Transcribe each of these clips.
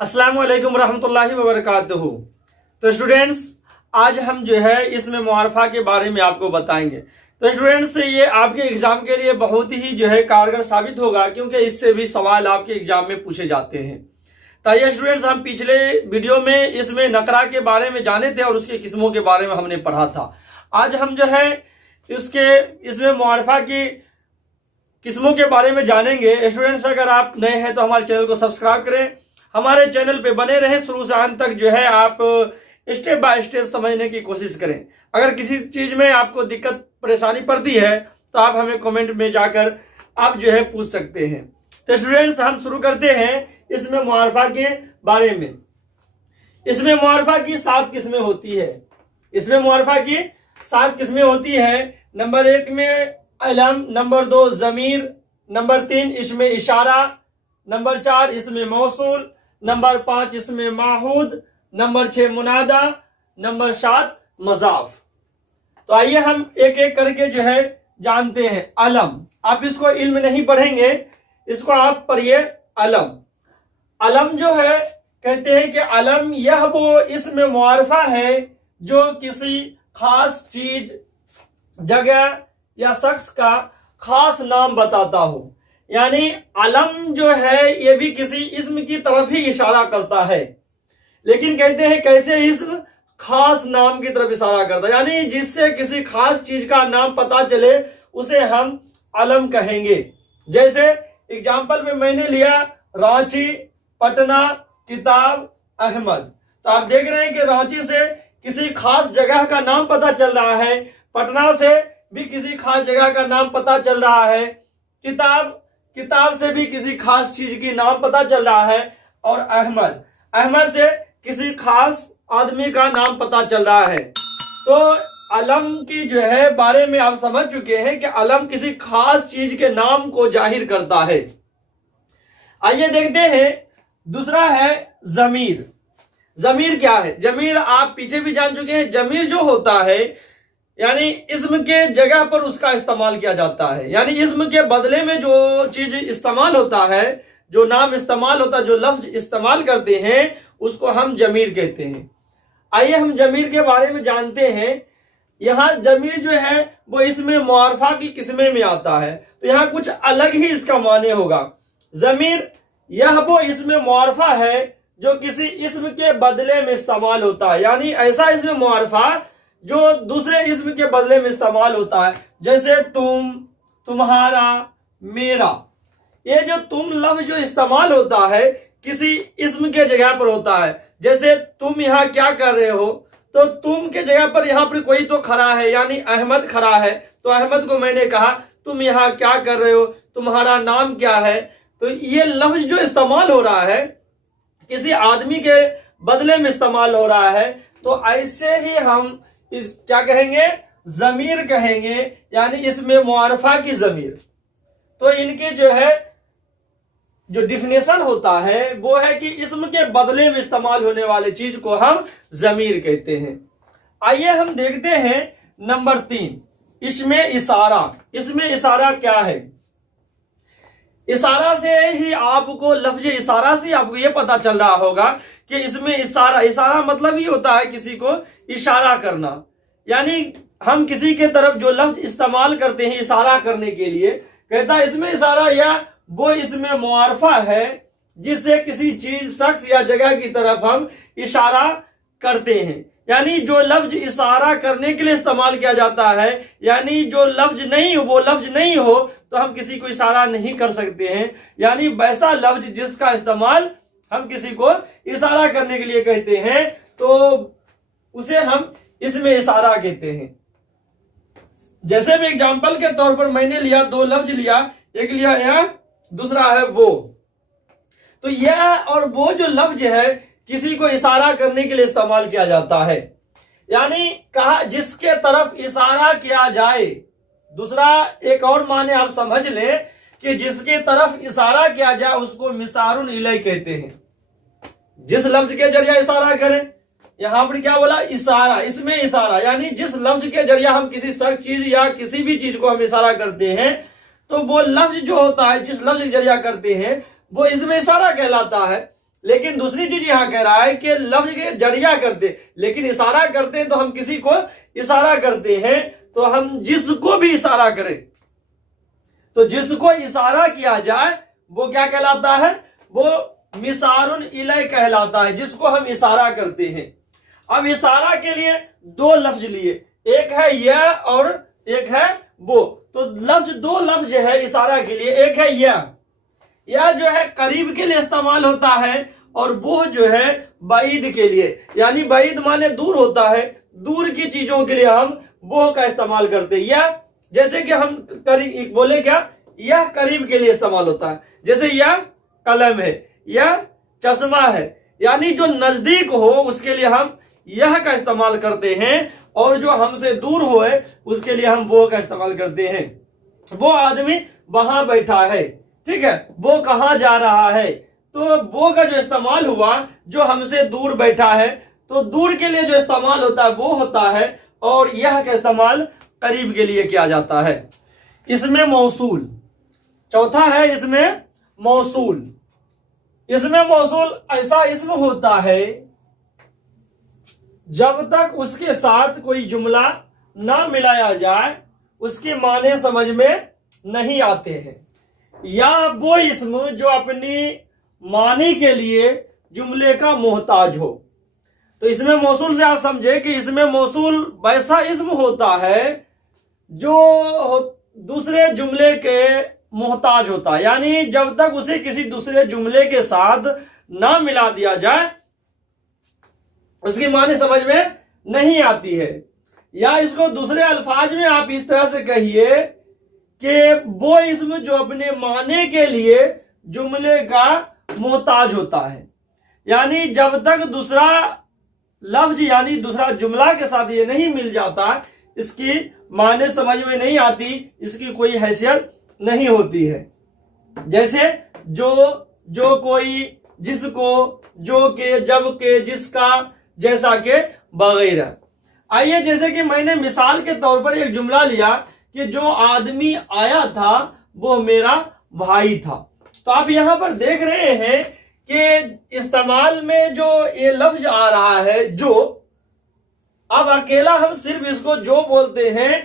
अस्सलाम वालेकुम रहमतुल्लाहि व बरकातुहू। तो स्टूडेंट्स, आज हम जो है इसमें मुआरफा के बारे में आपको बताएंगे। तो स्टूडेंट्स, ये आपके एग्जाम के लिए बहुत ही जो है कारगर साबित होगा, क्योंकि इससे भी सवाल आपके एग्जाम में पूछे जाते हैं। तो ये स्टूडेंट्स, हम पिछले वीडियो में इसमें नकरा के बारे में जाने थे और उसके किस्मों के बारे में हमने पढ़ा था। आज हम जो है इसमें मुआरफा की किस्मों के बारे में जानेंगे। स्टूडेंट्स, अगर आप नए हैं तो हमारे चैनल को सब्सक्राइब करें, हमारे चैनल पे बने रहें, शुरू से अंत तक जो है आप स्टेप बाय स्टेप समझने की कोशिश करें। अगर किसी चीज में आपको दिक्कत परेशानी पड़ती है तो आप हमें कमेंट में जाकर आप जो है पूछ सकते हैं। तो स्टूडेंट्स, हम शुरू करते हैं इसमें मुआरफा के बारे में। इसमें मुआरफा की 7 किस्में होती है। इसमें मुआरफा की 7 किस्में होती है। नंबर 1 में अलम, नंबर 2 जमीर, नंबर 3 इसमें इशारा, नंबर 4 इसमें मौसूल, नंबर 5 इसमें माहूद, नंबर 6 मुनादा, नंबर 7 मजाफ। तो आइए हम एक एक करके जो है जानते हैं। अलम, आप इसको इल्म नहीं पढ़ेंगे, इसको आप पढ़िए। अलम, अलम जो है कहते हैं कि अलम यह वो इसमें मुआरफा है जो किसी खास चीज, जगह या शख्स का खास नाम बताता हो। यानी अलम जो है ये भी किसी इस्म की तरफ ही इशारा करता है, लेकिन कहते हैं कैसे इस्म, खास नाम की तरफ इशारा करता है। यानी जिससे किसी खास चीज का नाम पता चले उसे हम अलम कहेंगे। जैसे एग्जाम्पल में मैंने लिया रांची, पटना, किताब, अहमद। तो आप देख रहे हैं कि रांची से किसी खास जगह का नाम पता चल रहा है, पटना से भी किसी खास जगह का नाम पता चल रहा है, किताब से भी किसी खास चीज की नाम पता चल रहा है, और अहमद से किसी खास आदमी का नाम पता चल रहा है। तो अलम की जो है बारे में आप समझ चुके हैं कि अलम किसी खास चीज के नाम को जाहिर करता है। आइए देखते हैं दूसरा है जमीर। जमीर क्या है? जमीर आप पीछे भी जान चुके हैं। जमीर जो होता है यानी इस्म के जगह पर उसका इस्तेमाल किया जाता है। यानी इस्म के बदले में जो चीज इस्तेमाल होता है, जो नाम इस्तेमाल होता है, जो लफ्ज इस्तेमाल करते हैं, उसको हम जमीर कहते हैं। आइए हम जमीर के बारे में जानते हैं। यहाँ जमीर जो है वो इसमें मुआरफा की किस्में में आता है, तो यहाँ कुछ अलग ही इसका माने होगा। जमीर यह वो इसमें मुआरफा है जो किसी इस्म के बदले में इस्तेमाल होता है। यानी ऐसा इसमें मुआरफा जो दूसरे इस्म के बदले में इस्तेमाल होता है। जैसे तुम, तुम्हारा, मेरा। ये जो तुम लफ्ज जो इस्तेमाल होता है किसी इस्म के जगह पर होता है। जैसे तुम यहाँ क्या कर रहे हो, तो तुम के जगह पर यहाँ पर कोई तो खड़ा है, यानी अहमद खड़ा है। तो अहमद को मैंने कहा तुम यहाँ क्या कर रहे हो, तुम्हारा नाम क्या है। तो ये लफ्ज जो इस्तेमाल हो रहा है किसी आदमी के बदले में इस्तेमाल हो रहा है। तो ऐसे ही हम इस क्या कहेंगे, जमीर कहेंगे, यानी इसमें मुआरफा की जमीर। तो इनके जो है जो डिफिनेशन होता है वो है कि इस्म के बदले में इस्तेमाल होने वाली चीज को हम जमीर कहते हैं। आइए हम देखते हैं नंबर 3, इसमें इशारा। इसमें इशारा क्या है? इशारा से ही आपको, लफ्ज इशारा से आपको ये पता चल रहा होगा कि इसमें इशारा मतलब ही होता है किसी को इशारा करना। यानी हम किसी के तरफ जो लफ्ज इस्तेमाल करते हैं इशारा करने के लिए, कहता है इसमें इशारा या वो इसमें मुआरफा है जिससे किसी चीज, शख्स या जगह की तरफ हम इशारा करते हैं। यानी जो लफ्ज इशारा करने के लिए इस्तेमाल किया जाता है, यानी जो लफ्ज नहीं हो, वो लफ्ज नहीं हो तो हम किसी को इशारा नहीं कर सकते हैं। यानी वैसा लफ्ज जिसका इस्तेमाल हम किसी को इशारा करने के लिए कहते हैं, तो उसे हम इसमें इशारा कहते हैं। जैसे भी एग्जाम्पल के तौर पर मैंने लिया 2 लफ्ज लिया, एक लिया यह, दूसरा है वो। तो यह और वो जो लफ्ज है किसी को इशारा करने के लिए इस्तेमाल किया जाता है। यानी कहा जिसके तरफ इशारा किया जाए। दूसरा एक और माने आप समझ लें कि जिसके तरफ इशारा किया जाए उसको मिसारुन इलै कहते हैं। जिस लफ्ज के जरिए इशारा करें, यहां पर क्या बोला, इशारा। इसमें इशारा यानी जिस लफ्ज के जरिए हम किसी शख्स, चीज या किसी भी चीज को हम इशारा करते हैं, तो वो लफ्ज जो होता है जिस लफ्ज के जरिए करते हैं वो इसमें इशारा कहलाता है। लेकिन दूसरी चीज यहां कह रहा है कि लफ्ज के जरिया करते, लेकिन इशारा करते हैं तो हम किसी को इशारा करते हैं, तो हम जिसको भी इशारा करें, तो जिसको इशारा किया जाए वो क्या कहलाता है, वो मिसारुन इलै कहलाता है, जिसको हम इशारा करते हैं। अब इशारा के लिए दो लफ्ज लिए, एक है यह और एक है वो। तो लफ्ज, दो लफ्ज है इशारा के लिए, एक है यह जो है करीब के लिए इस्तेमाल होता है, और वो जो है बाईद के लिए, यानी बाईद माने दूर होता है, दूर की चीजों के लिए हम वो का इस्तेमाल करते हैं। यह जैसे कि हम करीब बोले क्या, यह करीब के लिए इस्तेमाल होता है, जैसे यह कलम है, यह चश्मा है, यानी जो नजदीक हो उसके लिए हम यह का इस्तेमाल करते हैं, और जो हमसे दूर हो है उसके लिए हम वो का इस्तेमाल करते हैं। वो आदमी वहां बैठा है, ठीक है, वो कहां जा रहा है, तो वो का जो इस्तेमाल हुआ जो हमसे दूर बैठा है, तो दूर के लिए जो इस्तेमाल होता है वो होता है, और यह का इस्तेमाल करीब के लिए किया जाता है। इसमें मौसूल, चौथा है इसमें मौसूल। इसमें मौसूल ऐसा इस्म होता है जब तक उसके साथ कोई जुमला ना मिलाया जाए उसके माने समझ में नहीं आते हैं, या वो इस्म जो अपनी माने के लिए जुमले का मोहताज हो। तो इसमें मौसूल से आप समझे कि इसमें मौसूल वैसा इस्म होता है जो दूसरे जुमले के मोहताज होता है, यानी जब तक उसे किसी दूसरे जुमले के साथ ना मिला दिया जाए उसकी माने समझ में नहीं आती है। या इसको दूसरे अल्फाज में आप इस तरह से कहिए कि वो इस्म जो अपने माने के लिए जुमले का मोहताज होता है, यानी जब तक दूसरा लफ्ज यानी दूसरा जुमला के साथ ये नहीं मिल जाता इसकी माने समझ में नहीं आती, इसकी कोई हैसियत नहीं होती है। जैसे जो कोई, जिसको, जो के, जब के, जिसका, जैसा के वगैरह। आइए, जैसे कि मैंने मिसाल के तौर पर एक जुमला लिया कि जो आदमी आया था वो मेरा भाई था। तो आप यहां पर देख रहे हैं कि इस्तेमाल में जो ये लफ्ज आ रहा है जो, अब अकेला हम सिर्फ इसको जो बोलते हैं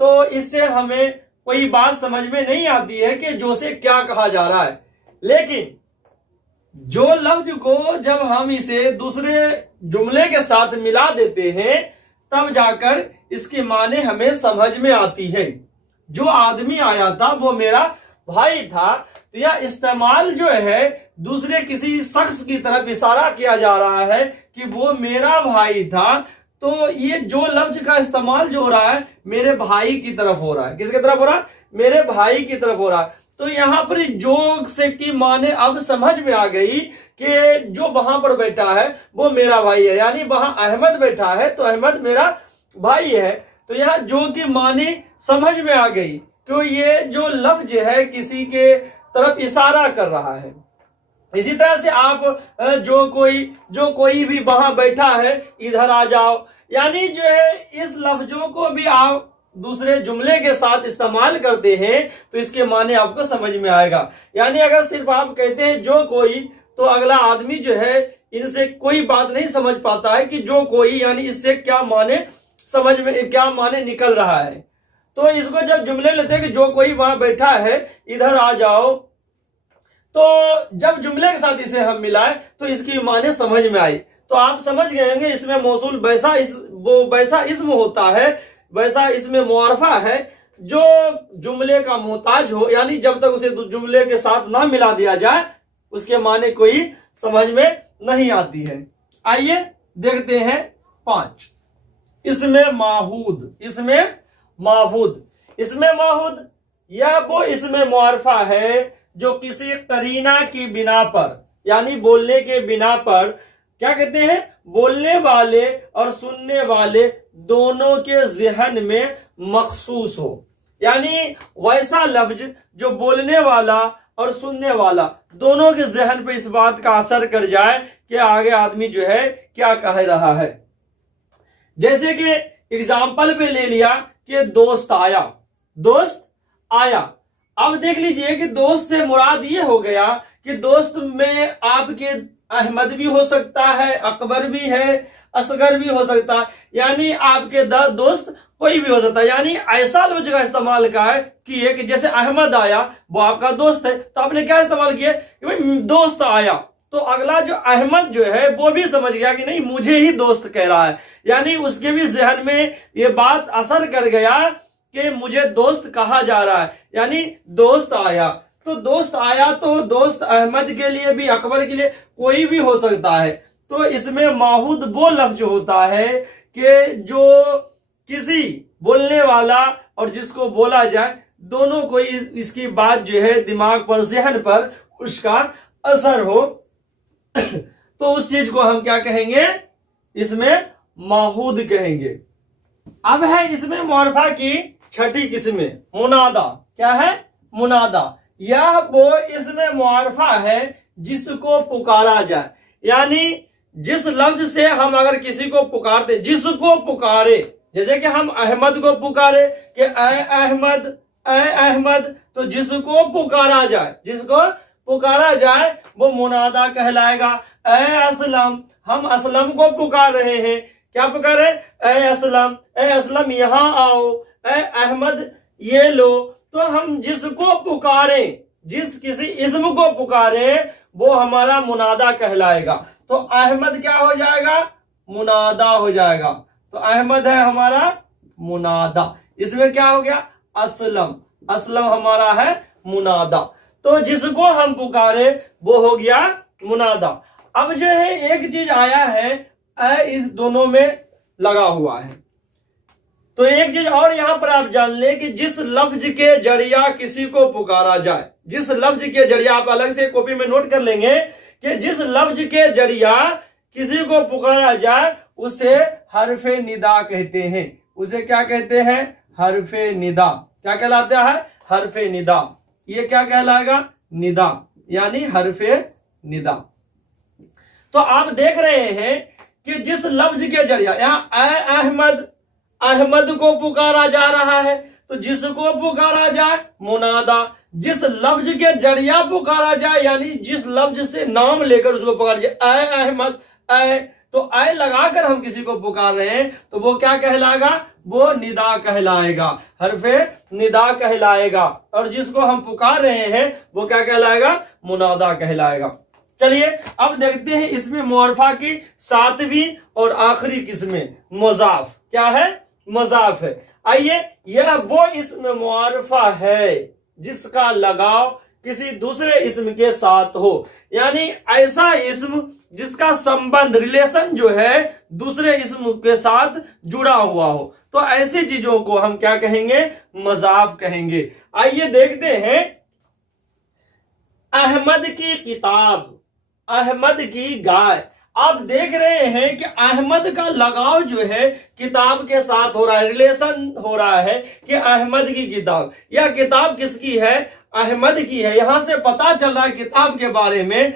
तो इससे हमें कोई बात समझ में नहीं आती है कि जो से क्या कहा जा रहा है, लेकिन जो लफ्ज को जब हम इसे दूसरे जुमले के साथ मिला देते हैं तब जाकर इसके माने हमें समझ में आती है। जो आदमी आया था वो मेरा भाई था, तो यह इस्तेमाल जो है दूसरे किसी शख्स की तरफ इशारा किया जा रहा है कि वो मेरा भाई था। तो ये जो लफ्ज का इस्तेमाल जो हो रहा है मेरे भाई की तरफ हो रहा है। किसकी तरफ हो रहा है? मेरे भाई की तरफ हो रहा है। तो यहां पर जो से की माने अब समझ में आ गई कि जो वहां पर बैठा है वो मेरा भाई है, यानी वहां अहमद बैठा है तो अहमद मेरा भाई है। तो यहाँ जो की माने समझ में आ गई कि ये जो लफ्ज है किसी के तरफ इशारा कर रहा है। इसी तरह से आप जो कोई भी वहां बैठा है इधर आ जाओ, यानी जो है इस लफ्जों को भी आप दूसरे जुमले के साथ इस्तेमाल करते हैं तो इसके माने आपको समझ में आएगा। यानी अगर सिर्फ आप कहते हैं जो कोई, तो अगला आदमी जो है इनसे कोई बात नहीं समझ पाता है कि जो कोई यानी इससे क्या माने समझ में, क्या माने निकल रहा है। तो इसको जब जुमले लेते हैं कि जो कोई वहां बैठा है इधर आ जाओ, तो जब जुमले के साथ इसे हम मिलाए तो इसकी माने समझ में आई। तो आप समझ गए होंगे इसमें मौसूल वैसा इस्म होता है, वैसा इसमें मुआरफा है जो जुमले का मोहताज हो, यानी जब तक उसे जुमले के साथ ना मिला दिया जाए उसके माने कोई समझ में नहीं आती है। आइए देखते हैं 5 इसमें माहूद यह वो इसमें मुआरफा है जो किसी करीना की बिना पर, यानी बोलने के बिना पर, क्या कहते हैं, बोलने वाले और सुनने वाले दोनों के ज़हन में मखसूस हो। यानी वैसा लफ्ज जो बोलने वाला और सुनने वाला दोनों के ज़हन पे इस बात का असर कर जाए कि आगे आदमी जो है क्या कह रहा है। जैसे कि एग्जाम्पल पे ले लिया कि दोस्त आया। अब देख लीजिए कि दोस्त से मुराद ये हो गया कि दोस्त में आपके अहमद भी हो सकता है, अकबर भी है, असगर भी हो सकता है, यानी आपके दोस्त कोई भी हो सकता है। यानी ऐसा लफ्ज का इस्तेमाल किए कि जैसे अहमद आया, वो आपका दोस्त है, तो आपने क्या इस्तेमाल किया कि भाई दोस्त आया, तो अगला जो अहमद जो है वो भी समझ गया कि नहीं मुझे ही दोस्त कह रहा है, यानी उसके भी जहन में ये बात असर कर गया कि मुझे दोस्त कहा जा रहा है, यानी दोस्त आया। तो दोस्त आया तो दोस्त अहमद के लिए भी, अकबर के लिए कोई भी हो सकता है। तो इसमें माहूद वो लफ्ज होता है कि जो किसी बोलने वाला और जिसको बोला जाए दोनों को इसकी बात जो है दिमाग पर, जहन पर उसका असर हो, तो उस चीज को हम क्या कहेंगे, इसमें माहूद कहेंगे। अब है इसमें मुआरफा की छठी किस्म मुनादा। क्या है? मुनादा। यह वो इसमें मुआरफा है जिसको पुकारा जाए, यानी जिस लफ्ज से हम अगर किसी को पुकारते, जिसको पुकारे, जैसे कि हम अहमद को पुकारे कि ऐ अहमद, ऐ अहमद, तो जिसको पुकारा जाए, जिसको पुकारा जाए वो मुनादा कहलाएगा। ऐ असलम, हम असलम को पुकार रहे हैं, क्या पुकारे? ऐ असलम, ऐ असलम यहां आओ, ऐ अहमद ये लो। तो हम जिसको पुकारे, जिस किसी इस्म को पुकारे वो हमारा मुनादा कहलाएगा। तो अहमद क्या हो जाएगा? मुनादा हो जाएगा। तो अहमद है हमारा मुनादा। इसमें क्या हो गया? असलम, असलम हमारा है मुनादा। तो जिसको हम पुकारे वो हो गया मुनादा। अब जो है एक चीज आया है, इस दोनों में लगा हुआ है। तो एक चीज और यहां पर आप जान ले कि जिस लफ्ज के जरिया किसी को पुकारा जाए, जिस लफ्ज के जरिया, आप अलग से कॉपी में नोट कर लेंगे कि जिस लफ्ज के जरिया किसी को पुकारा जाए उसे हरफे निदा कहते हैं। उसे क्या कहते हैं? हरफे निदा। क्या कहलाता है? हरफे निदा। ये क्या कहलाएगा? निदा, यानी हरफे निदा। तो आप देख रहे हैं कि जिस लफ्ज के जरिया, यहां ऐ अहमद, अहमद को पुकारा जा रहा है, तो जिसको पुकारा जाए मुनादा। जिस लफ्ज के जरिया पुकारा जाए, यानी जिस लफ्ज से नाम लेकर उसको पुकारा जाए, ऐ अहमद, ऐ, तो ऐ लगाकर हम किसी को पुकार रहे हैं तो वो क्या कहलाएगा? वो निदा कहलाएगा, हरफे निदा कहलाएगा। और जिसको हम पुकार रहे हैं वो क्या कहलाएगा? मुनादा कहलाएगा। चलिए अब देखते हैं इसमें मुआरफा की सातवीं और आखिरी किस्म मुजाफ। क्या है? मुजाफ है। आइए, यह वो इसमें मुआरफा है जिसका लगाव किसी दूसरे इस्म के साथ हो, यानी ऐसा इस्म जिसका संबंध, रिलेशन जो है दूसरे इस्म के साथ जुड़ा हुआ हो, तो ऐसी चीजों को हम क्या कहेंगे? मजाफ कहेंगे। आइए देखते हैं, अहमद की किताब, अहमद की गाय। आप देख रहे हैं कि अहमद का लगाव जो है किताब के साथ हो रहा है, रिलेशन हो रहा है कि अहमद की किताब। यह किताब किसकी है? अहमद की है। यहां से पता चल रहा है किताब के बारे में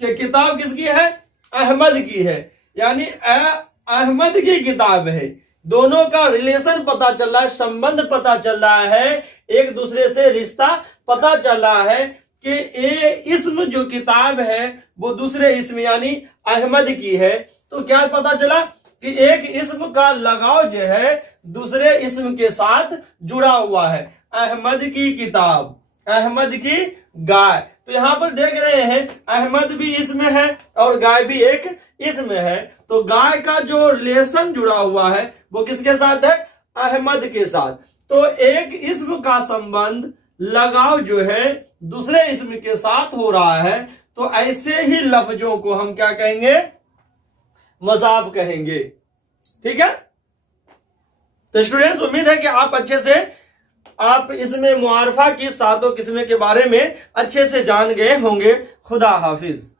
कि किताब किसकी है? अहमद की है, यानी अहमद की किताब है। दोनों का रिलेशन पता चल रहा है, संबंध पता चल रहा है, एक दूसरे से रिश्ता पता चल रहा है कि ये इस्म जो किताब है वो दूसरे इस्म यानी अहमद की है। तो क्या पता चला कि एक इस्म का लगाव जो है दूसरे इस्म के साथ जुड़ा हुआ है। अहमद की किताब, अहमद की गाय। तो यहां पर देख रहे हैं अहमद भी इसमें है और गाय भी एक इसमें है। तो गाय का जो रिलेशन जुड़ा हुआ है वो किसके साथ है? अहमद के साथ। तो एक इस्म का संबंध, लगाव जो है दूसरे इस्म के साथ हो रहा है, तो ऐसे ही लफ्जों को हम क्या कहेंगे? मजाफ कहेंगे। ठीक है। तो स्टूडेंट्स, उम्मीद है कि आप अच्छे से आप इसमें मुआरफा की सातों किस्में के बारे में अच्छे से जान गए होंगे। खुदा हाफिज।